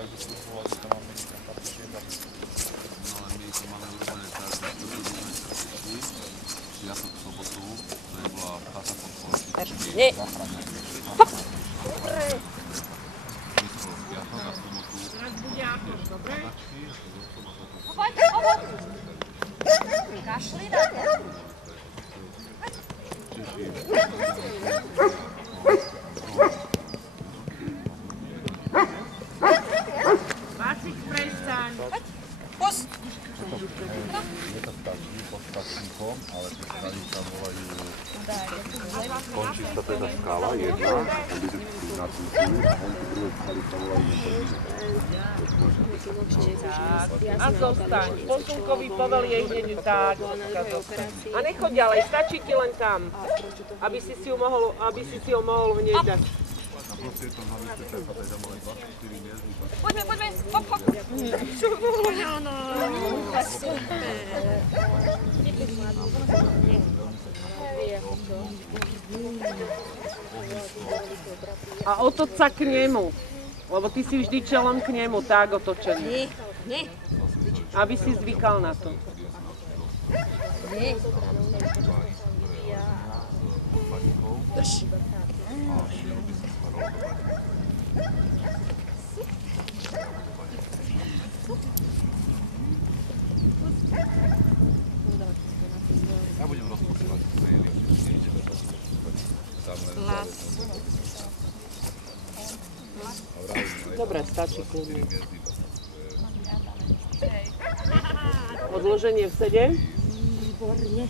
každú službu, ale to máme ten partičný tak. No ale my to máme urobené tak, že to budeme prešli, piatok, sobotu, to je bola chata pod spoločnosti. Nie. Piatok a sobotu. Teraz bude ako, dobre? Kašli na to. Vásik, prestaň. Pus. Je to stačí pod stačníkom, ale tie skaly sa volajú... Končí sa teda skala jedna, na tú a oni tie druhé skaly sa volajú A zostaň. Posunkový povel je hneď tak. A nechoď ďalej, stačí ti len tam. Aby si si ho mohol hneď dať. A proste je to zabezpečené, pa teda mali 24 miestní. Poďme, hop, hop. Čo bolo? Áno. A otoč sa k nemu. Lebo ty si vždy čelom k nemu, tak otočený. Nie. Aby si zvykal na to. Nie. Ja budem rozpočívať maily, že nejdeme Dobre, stačí kľudne. Odloženie v sede. Výborne.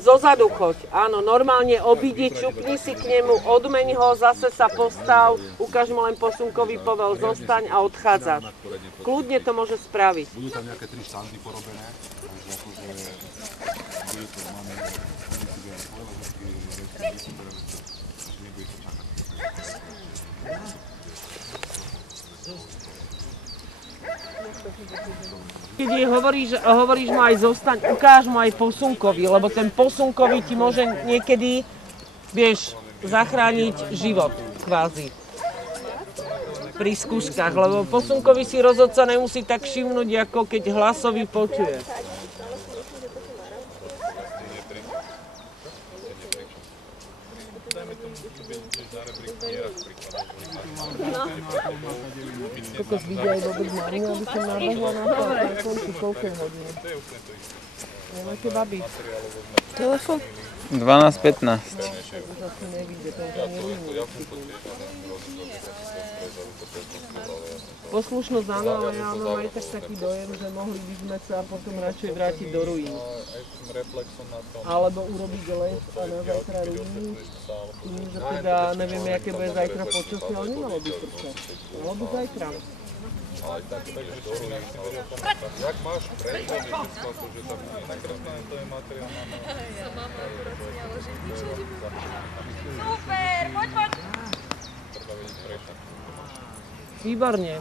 Zozadu choď. Áno, normálne obídi, čupni si k nemu, odmeň ho, zase sa postav, ukáž mu len posunkový povel, zostaň a odchádzaš. Kľudne to môže spraviť. Budú tam nejaké 3 štandy porobené, takže akože bude to, máme nebude to čakať. Keď jej hovoríš mu aj zostaň, ukáž mu aj posunkový, lebo ten posunkový ti môže niekedy, vieš, zachrániť život, kvázi. Pri skúškach, lebo posunkový si rozhodca nemusí tak všimnúť, ako keď hlasový počuje. Kokos vidia aj vôbec mami, aby som nabehla na to a končí koľkej hodiny. Nemáte babi? Telefon? 12:15. Už asi nevíde, to už ani ľudí Poslušnosť áno, ale ja mám aj taký dojem, že mohli by sme sa potom radšej vrátiť do ruín. Alebo urobiť les a na zajtra ruíny. Tým, že teda nevieme, aké bude zajtra počasie, ale nemalo by pršať. Malo by zajtra. Jak máš prehľad, že tam nakreslené to je materiál na Super, poď. Výborne.